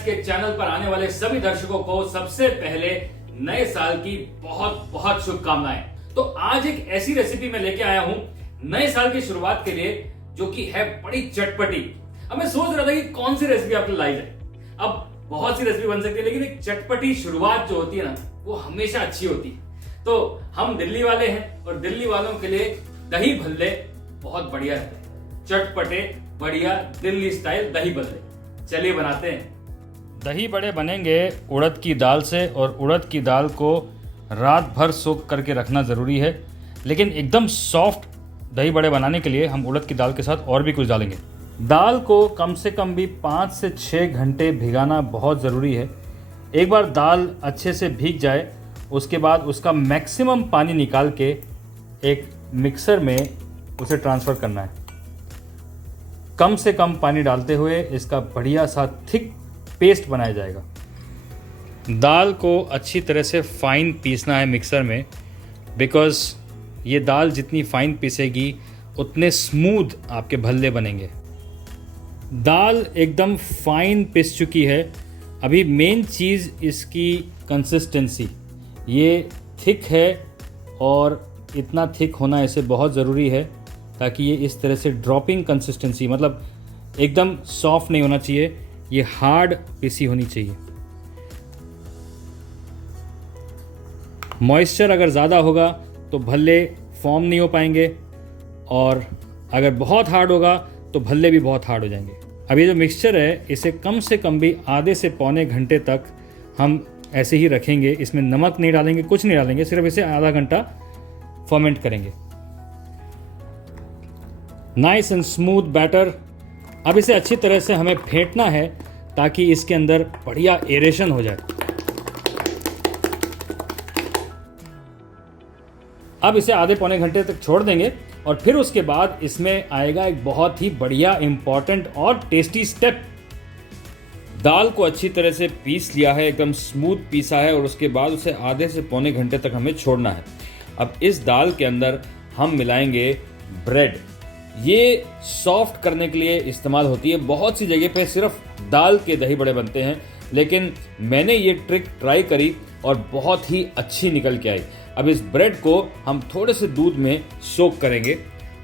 Gas के channel पर आने वाले सभी दर्शकों को सबसे पहले नए साल की बहुत बहुत शुभकामनाएं। तो आज एक ऐसी रेसिपी मैं लेके आया हूं नए साल की शुरुआत के लिए, जो कि है बड़ी चटपटी। अब मैं सोच रहा था कि कौन सी रेसिपी आपको लाई जाए। अब बहुत सी रेसिपी बन सकती है, लेकिन एक चटपटी शुरुआत जो होती है ना, वो हमेशा अच्छी होती है। तो हम दिल्ली वाले हैं और दिल्ली वालों के लिए दही भल्ले बहुत बढ़िया रहते हैं। चटपटे बढ़िया दिल्ली स्टाइल दही भल्ले, चलिए बनाते हैं। दही बड़े बनेंगे उड़द की दाल से, और उड़द की दाल को रात भर सोख करके रखना ज़रूरी है। लेकिन एकदम सॉफ्ट दही बड़े बनाने के लिए हम उड़द की दाल के साथ और भी कुछ डालेंगे। दाल को कम से कम भी 5 से 6 घंटे भिगाना बहुत ज़रूरी है। एक बार दाल अच्छे से भीग जाए, उसके बाद उसका मैक्सिमम पानी निकाल के एक मिक्सर में उसे ट्रांसफ़र करना है। कम से कम पानी डालते हुए इसका बढ़िया सा थिक पेस्ट बनाया जाएगा। दाल को अच्छी तरह से फाइन पीसना है मिक्सर में, बिकॉज़ ये दाल जितनी फाइन पीसेगी उतने स्मूथ आपके भल्ले बनेंगे। दाल एकदम फाइन पिस चुकी है। अभी मेन चीज़ इसकी कंसिस्टेंसी, ये थिक है और इतना थिक होना इसे बहुत ज़रूरी है ताकि ये इस तरह से ड्रॉपिंग कंसिस्टेंसी, मतलब एकदम सॉफ्ट नहीं होना चाहिए, ये हार्ड पिसी होनी चाहिए। मॉइस्चर अगर ज़्यादा होगा तो भल्ले फॉर्म नहीं हो पाएंगे, और अगर बहुत हार्ड होगा तो भल्ले भी बहुत हार्ड हो जाएंगे। अब ये जो मिक्सचर है, इसे कम से कम भी आधे से पौने घंटे तक हम ऐसे ही रखेंगे। इसमें नमक नहीं डालेंगे, कुछ नहीं डालेंगे, सिर्फ इसे आधा घंटा फर्मेंट करेंगे। Nice and smooth batter. अब इसे अच्छी तरह से हमें फेंटना है ताकि इसके अंदर बढ़िया एरेशन हो जाए। अब इसे आधे पौने घंटे तक छोड़ देंगे, और फिर उसके बाद इसमें आएगा एक बहुत ही बढ़िया इंपॉर्टेंट और टेस्टी स्टेप। दाल को अच्छी तरह से पीस लिया है, एकदम स्मूथ पीसा है, और उसके बाद उसे आधे से पौने घंटे तक हमें छोड़ना है। अब इस दाल के अंदर हम मिलाएंगे ब्रेड। ये सॉफ्ट करने के लिए इस्तेमाल होती है। बहुत सी जगह पे सिर्फ दाल के दही बड़े बनते हैं, लेकिन मैंने ये ट्रिक ट्राई करी और बहुत ही अच्छी निकल के आई। अब इस ब्रेड को हम थोड़े से दूध में सोक करेंगे,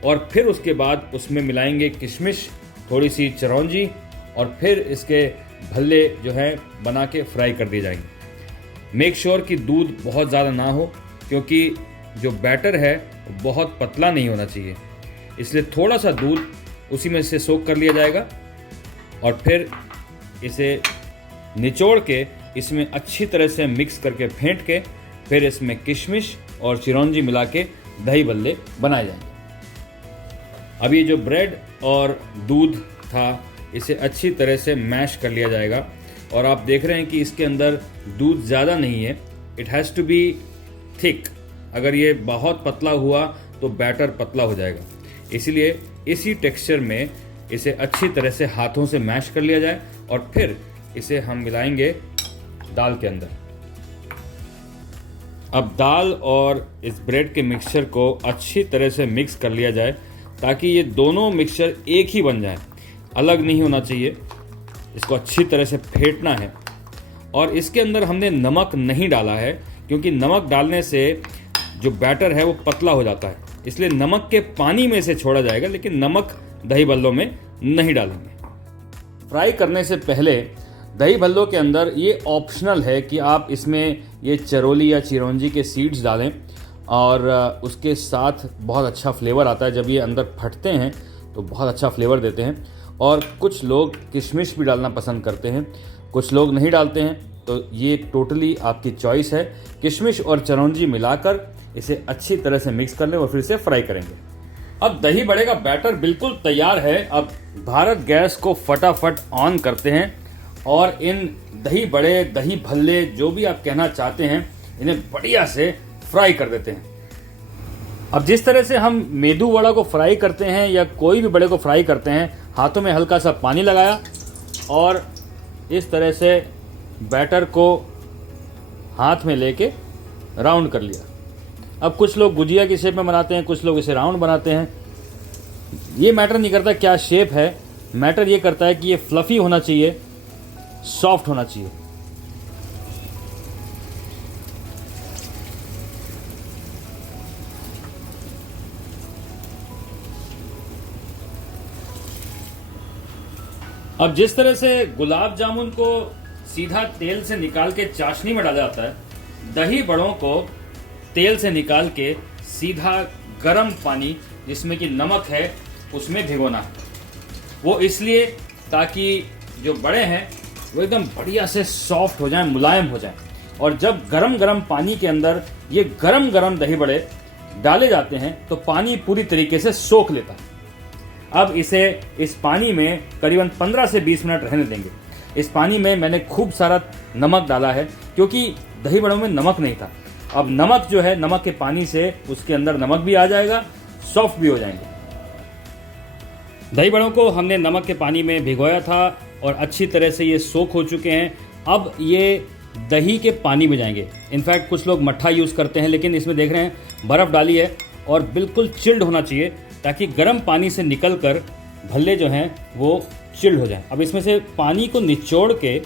और फिर उसके बाद उसमें मिलाएंगे किशमिश, थोड़ी सी चिरौंजी, और फिर इसके भल्ले जो है बना के फ्राई कर दिए जाएंगे। मेक श्योर कि दूध बहुत ज़्यादा ना हो, क्योंकि जो बैटर है बहुत पतला नहीं होना चाहिए, इसलिए थोड़ा सा दूध उसी में से सोक कर लिया जाएगा, और फिर इसे निचोड़ के इसमें अच्छी तरह से मिक्स करके फेंट के फिर इसमें किशमिश और चिरौंजी मिला के दही बल्ले बनाए जाएंगे। अब ये जो ब्रेड और दूध था, इसे अच्छी तरह से मैश कर लिया जाएगा, और आप देख रहे हैं कि इसके अंदर दूध ज़्यादा नहीं है। It has to be thick. अगर ये बहुत पतला हुआ तो बैटर पतला हो जाएगा, इसीलिए इसी टेक्सचर में इसे अच्छी तरह से हाथों से मैश कर लिया जाए, और फिर इसे हम मिलाएंगे दाल के अंदर। अब दाल और इस ब्रेड के मिक्सचर को अच्छी तरह से मिक्स कर लिया जाए, ताकि ये दोनों मिक्सचर एक ही बन जाए, अलग नहीं होना चाहिए। इसको अच्छी तरह से फेंटना है, और इसके अंदर हमने नमक नहीं डाला है, क्योंकि नमक डालने से जो बैटर है वो पतला हो जाता है, इसलिए नमक के पानी में से छोड़ा जाएगा, लेकिन नमक दही भल्लों में नहीं डालेंगे। फ्राई करने से पहले दही भल्लों के अंदर ये ऑप्शनल है कि आप इसमें ये चरोली या चिरौंजी के सीड्स डालें, और उसके साथ बहुत अच्छा फ्लेवर आता है। जब ये अंदर फटते हैं तो बहुत अच्छा फ्लेवर देते हैं, और कुछ लोग किशमिश भी डालना पसंद करते हैं, कुछ लोग नहीं डालते हैं, तो ये टोटली आपकी चॉइस है। किशमिश और चिरौंजी मिलाकर इसे अच्छी तरह से मिक्स कर लें और फिर इसे फ्राई करेंगे। अब दही बड़े का बैटर बिल्कुल तैयार है। अब भारत गैस को फटाफट ऑन करते हैं, और इन दही बड़े, दही भल्ले, जो भी आप कहना चाहते हैं, इन्हें बढ़िया से फ्राई कर देते हैं। अब जिस तरह से हम मेदू वड़ा को फ्राई करते हैं या कोई भी बड़े को फ्राई करते हैं, हाथों में हल्का सा पानी लगाया और इस तरह से बैटर को हाथ में लेके राउंड कर लिया। अब कुछ लोग गुजिया की शेप में बनाते हैं, कुछ लोग इसे राउंड बनाते हैं। ये मैटर नहीं करता क्या शेप है, मैटर ये करता है कि ये फ्लफ़ी होना चाहिए, सॉफ्ट होना चाहिए। अब जिस तरह से गुलाब जामुन को सीधा तेल से निकाल के चाशनी में डाला जाता है, दही बड़ों को तेल से निकाल के सीधा गर्म पानी जिसमें कि नमक है उसमें भिगोना है। वो इसलिए ताकि जो बड़े हैं वो एकदम बढ़िया से सॉफ्ट हो जाएं, मुलायम हो जाएं। और जब गरम गरम पानी के अंदर ये गरम गरम दही बड़े डाले जाते हैं तो पानी पूरी तरीके से सोख लेता है। अब इसे इस पानी में करीबन 15 से 20 मिनट रहने देंगे। इस पानी में मैंने खूब सारा नमक डाला है क्योंकि दही बड़ों में नमक नहीं था। अब नमक जो है, नमक के पानी से उसके अंदर नमक भी आ जाएगा, सॉफ्ट भी हो जाएंगे। दही बड़ों को हमने नमक के पानी में भिगोया था और अच्छी तरह से ये सोख हो चुके हैं। अब ये दही के पानी में जाएंगे। इनफैक्ट कुछ लोग मट्ठा यूज़ करते हैं, लेकिन इसमें देख रहे हैं बर्फ़ डाली है और बिल्कुल चिल्ड होना चाहिए ताकि गर्म पानी से निकलकर भल्ले जो हैं वो चिल्ड हो जाएं। अब इसमें से पानी को निचोड़ के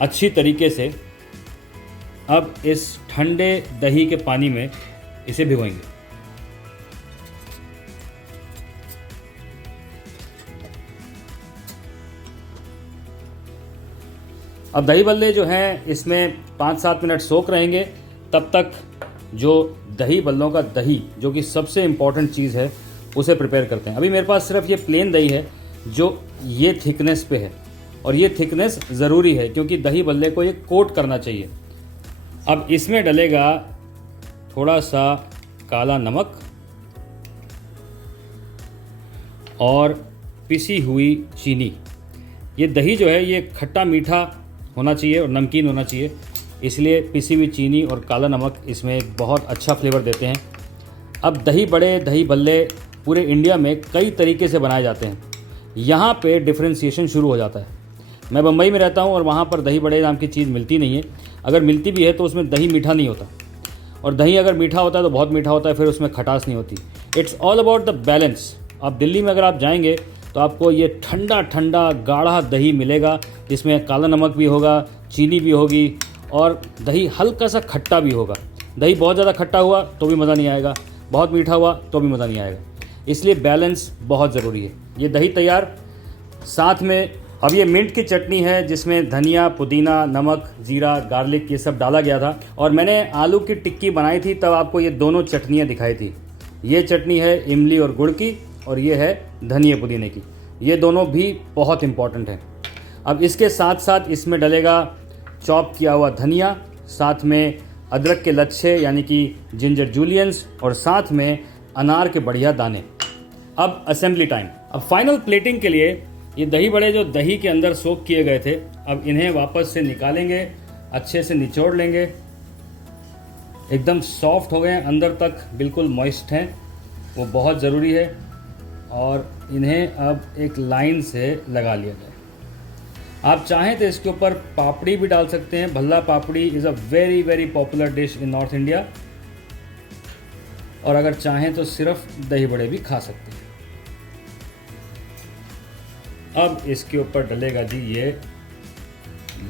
अच्छी तरीके से अब इस ठंडे दही के पानी में इसे भिगोएंगे। अब दही बल्ले जो हैं इसमें 5-7 मिनट सोख रहेंगे। तब तक जो दही बल्लों का दही, जो कि सबसे इम्पॉर्टेंट चीज़ है, उसे प्रिपेयर करते हैं। अभी मेरे पास सिर्फ ये प्लेन दही है जो ये थिकनेस पे है, और ये थिकनेस ज़रूरी है क्योंकि दही बल्ले को ये कोट करना चाहिए। अब इसमें डलेगा थोड़ा सा काला नमक और पिसी हुई चीनी। ये दही जो है ये खट्टा मीठा होना चाहिए और नमकीन होना चाहिए, इसलिए पिसी हुई चीनी और काला नमक इसमें एक बहुत अच्छा फ्लेवर देते हैं। अब दही बड़े, दही बल्ले पूरे इंडिया में कई तरीके से बनाए जाते हैं। यहाँ पे डिफ्रेंशिएशन शुरू हो जाता है। मैं बम्बई में रहता हूँ और वहाँ पर दही बड़े नाम की चीज़ मिलती नहीं है। अगर मिलती भी है तो उसमें दही मीठा नहीं होता, और दही अगर मीठा होता है तो बहुत मीठा होता है, फिर उसमें खटास नहीं होती। It's all about the balance. अब दिल्ली में अगर आप जाएंगे तो आपको ये ठंडा ठंडा गाढ़ा दही मिलेगा जिसमें काला नमक भी होगा, चीनी भी होगी और दही हल्का सा खट्टा भी होगा। दही बहुत ज़्यादा खट्टा हुआ तो भी मज़ा नहीं आएगा, बहुत मीठा हुआ तो भी मज़ा नहीं आएगा, इसलिए बैलेंस बहुत ज़रूरी है। ये दही तैयार। साथ में अब ये मिंट की चटनी है जिसमें धनिया, पुदीना, नमक, जीरा, गार्लिक ये सब डाला गया था। और मैंने आलू की टिक्की बनाई थी तब आपको ये दोनों चटनियाँ दिखाई थी। ये चटनी है इमली और गुड़ की, और ये है धनिया पुदीने की। ये दोनों भी बहुत इम्पॉर्टेंट हैं। अब इसके साथ साथ इसमें डलेगा चॉप किया हुआ धनिया, साथ में अदरक के लच्छे यानी कि जिंजर जूलियंस, और साथ में अनार के बढ़िया दाने। अब असेंबली टाइम। अब फाइनल प्लेटिंग के लिए ये दही बड़े जो दही के अंदर सोक किए गए थे, अब इन्हें वापस से निकालेंगे, अच्छे से निचोड़ लेंगे। एकदम सॉफ्ट हो गए हैं, अंदर तक बिल्कुल मॉइस्ट हैं, वो बहुत ज़रूरी है। और इन्हें अब एक लाइन से लगा लिया जाए। आप चाहें तो इसके ऊपर पापड़ी भी डाल सकते हैं। Bhalla papdi is a very very popular dish in north India. और अगर चाहें तो सिर्फ दही बड़े भी खा सकते हैं। अब इसके ऊपर डलेगा जी ये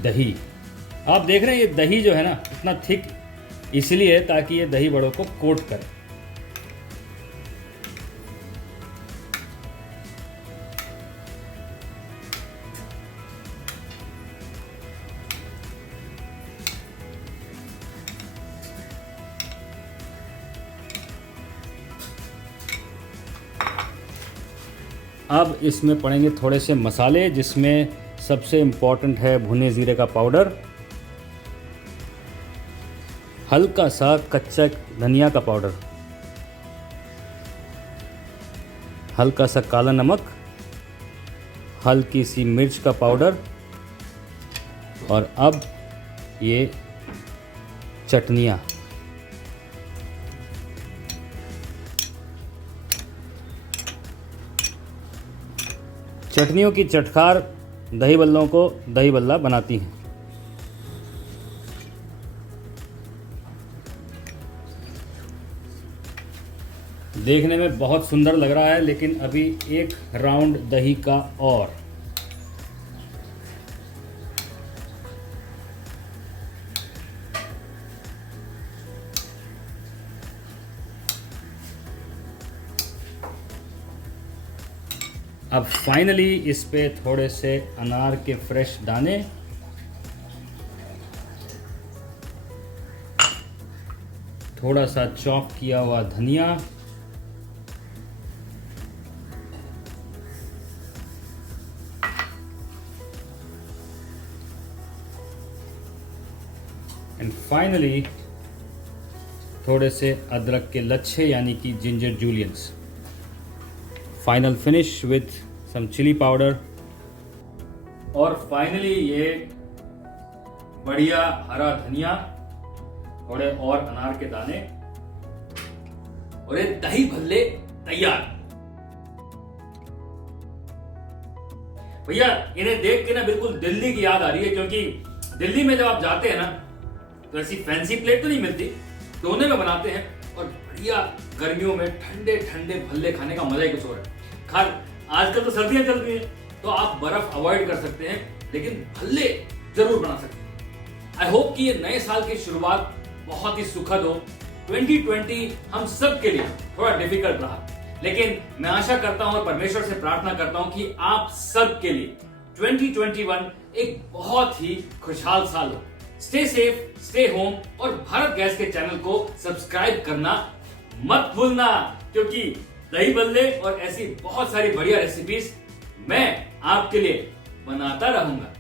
दही। आप देख रहे हैं ये दही जो है ना इतना थिक इसलिए ताकि ये दही बड़ों को कोट करे। अब इसमें पड़ेंगे थोड़े से मसाले, जिसमें सबसे इम्पॉर्टेंट है भुने ज़ीरे का पाउडर, हल्का सा कच्चा धनिया का पाउडर, हल्का सा काला नमक, हल्की सी मिर्च का पाउडर, और अब ये चटनियाँ। चटनियों की चटकार दही बल्लों को दही बल्ला बनाती हैं। देखने में बहुत सुंदर लग रहा है, लेकिन अभी एक राउंड दही का और। अब फाइनली इस पे थोड़े से अनार के फ्रेश दाने, थोड़ा सा चॉप किया हुआ धनिया, एंड फाइनली थोड़े से अदरक के लच्छे यानी कि ginger juliennes. Final finish with some chilli powder, और फाइनली ये बढ़िया हरा धनिया, थोड़े और अनार के दाने, और ये दही भल्ले तैयार। भैया इन्हें देख के ना बिल्कुल दिल्ली की याद आ रही है, क्योंकि दिल्ली में जब आप जाते हैं ना तो ऐसी फैंसी प्लेट तो नहीं मिलती, दोने में बनाते हैं, और बढ़िया गर्मियों में ठंडे ठंडे भल्ले खाने का मजा ही कुछ और है। खैर आजकल तो सर्दियां चल रही हैं तो आप बर्फ अवॉइड कर सकते हैं, लेकिन भल्ले जरूर बना सकते हैं। आई होप कि ये नए साल की शुरुआत बहुत ही सुखद हो। 2020 हम सब के लिए थोड़ा डिफिकल्ट रहा, लेकिन मैं आशा करता हूं और परमेश्वर से प्रार्थना करता हूं कि आप सब के लिए 2021 एक बहुत ही खुशहाल साल हो। स्टे सेफ, स्टे होम, और भारत गैस के चैनल को सब्सक्राइब करना मत भूलना, क्योंकि दही बल्ले और ऐसी बहुत सारी बढ़िया रेसिपीज मैं आपके लिए बनाता रहूंगा।